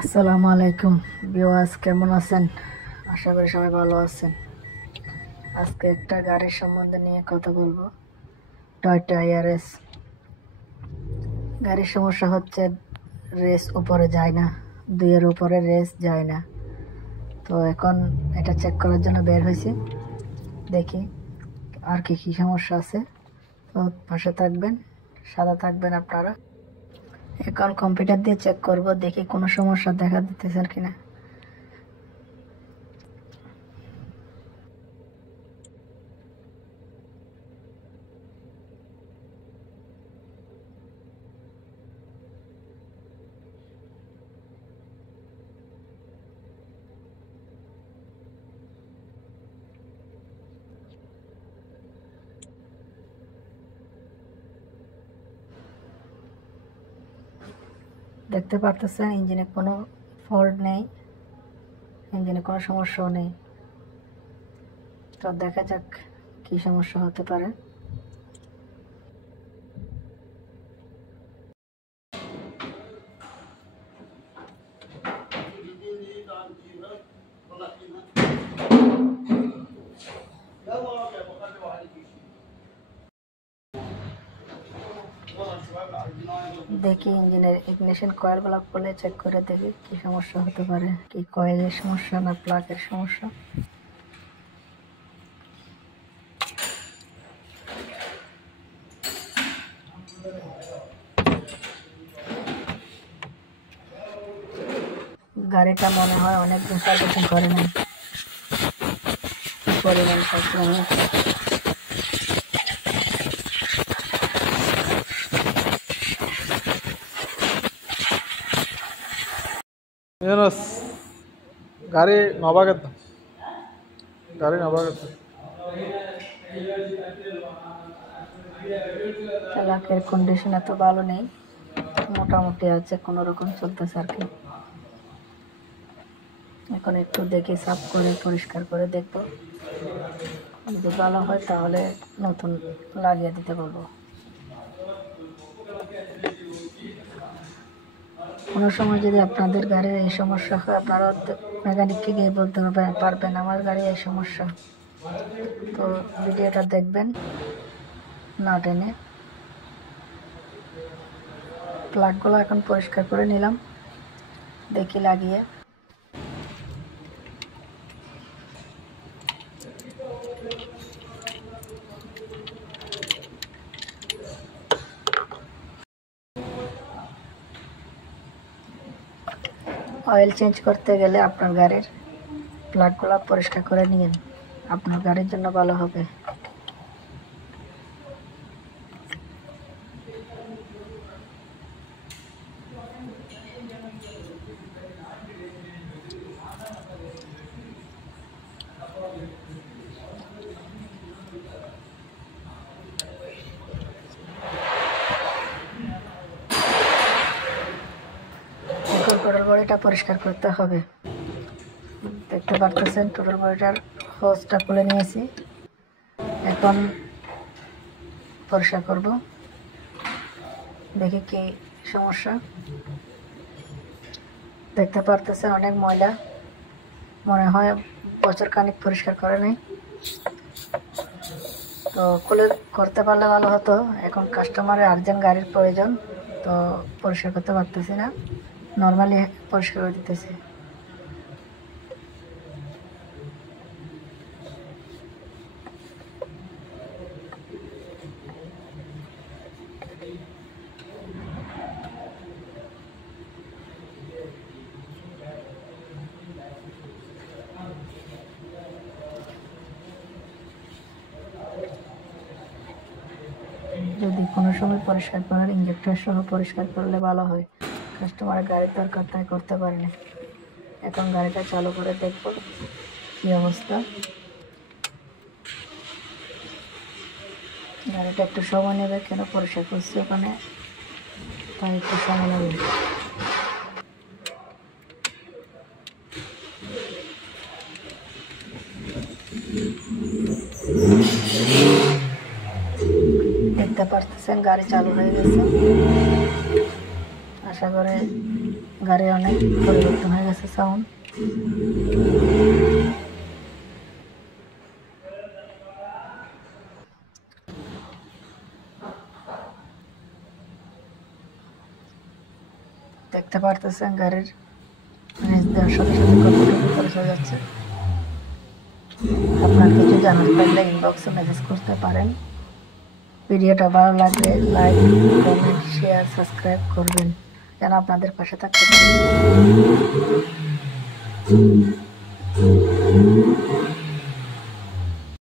আসসালামু আলাইকুম ভিউয়ার্স, কেমন আছেন? আশা করি সবাই ভালো আছেন। আজকে একটা গাড়ির সম্বন্ধে নিয়ে কথা বলবো। টয়োটা ইয়ারিস গাড়ির সমস্যা হচ্ছে রেস উপরে যায় না, 2-এর উপরে রেস যায় না। তো এখন এটা চেক করার জন্য বের হয়েছি, দেখি আর কি কি সমস্যা আছে। তো পাশে থাকবেন, সাদা থাকবেন আপনারা। এখন কম্পিউটার দিয়ে চেক করব, দেখি কোনো সমস্যা দেখা দিতেছে কিনা। দেখতে পারতেছেন ইঞ্জিনে কোনো ফল্ট নেই, ইঞ্জিনে কোনো সমস্যাও নেই। তো দেখা যাক কি সমস্যা হতে পারে। দেখি ইঞ্জিনের ইগনিশন কয়েলগুলো খুলে চেক করে দেখি কি সমস্যা হতে পারে, কি কয়েলের সমস্যা না প্লাগের সমস্যা। গাড়িটা মনে হয় অনেক দিন সার্ভিসিং করে নাই, পরিমাণ সার্ভিসিং হয়েছে। Menos গাড়ি নবাগত গাড়ি নবাগত চালকের কন্ডিশন এত ভালো নেই, মোটামুটি আছে, কোনো রকম চলতেছে আর কি। এখন একটু দেখি সাফ করে পরিষ্কার করে দেখবো, যদি ভালো হয় তাহলে নতুন লাগিয়ে দিতে বলবো। কোনো সময় যদি আপনাদের গাড়ির এই সমস্যা হয়, আপনারা মেকানিককে গিয়ে বলতে পারবেন আমার গাড়ির এই সমস্যা। তো ভিডিওটা দেখবেন না টেনে। প্লাগগুলো এখন পরিষ্কার করে নিলাম, দেখি লাগিয়ে। অয়েল চেঞ্জ করতে গেলে আপনার গাড়ির প্লাগগুলো পরিষ্কার করে নিন, আপনার গাড়ির জন্য ভালো হবে। এখন টোটাল বডিটা পরিষ্কার করতে হবে। দেখতে পারতেছেন টোটাল বডিটার হোসটা খুলে নিয়েছি, এখন পরিষ্কার করব, দেখি কি সমস্যা। দেখতে পারতেছেন অনেক ময়লা, মনে হয় বছর খানিক পরিষ্কার করে নাই। তো খুলে করতে পারলে ভালো হতো, এখন কাস্টমারের আর্জেন্ট গাড়ির প্রয়োজন, তো পরিষ্কার করতে পারতেছি না, নর্মালি পরিষ্কার করে দিতেছি। যদি কোনো সময় পরিষ্কার করার ইঞ্জেক্টর সহ পরিষ্কার করলে ভালো হয়। কাস্টমারের গাড়ির দরকার তাই করতে পারিনি। এখন গাড়িটা চালু করে দেখব কি অবস্থা। গাড়িটা একটু সময় নেবে, কেন পরিষ্কার করছি ওখানে, তাই একটু সময় নেবে। দেখতে পারতেছেন গাড়ি চালু হয়ে গেছে, আশা করে গাড়ি অনেক পরিবর্তন হয়ে গেছে সাউন্ড। দেখতে পারতেছেন গাড়ির রেস দেওয়ার সাথে সাথে কতটুকু ভিতরে চলে যাচ্ছে। আপনার কিছু জানার থাকলে ইনবক্সে মেসেজ করতে পারেন। ভিডিওটা ভালো লাগলে লাইক, কমেন্ট, শেয়ার, সাবস্ক্রাইব করবেন যেন আপনাদের পাশে থাকতে পারি।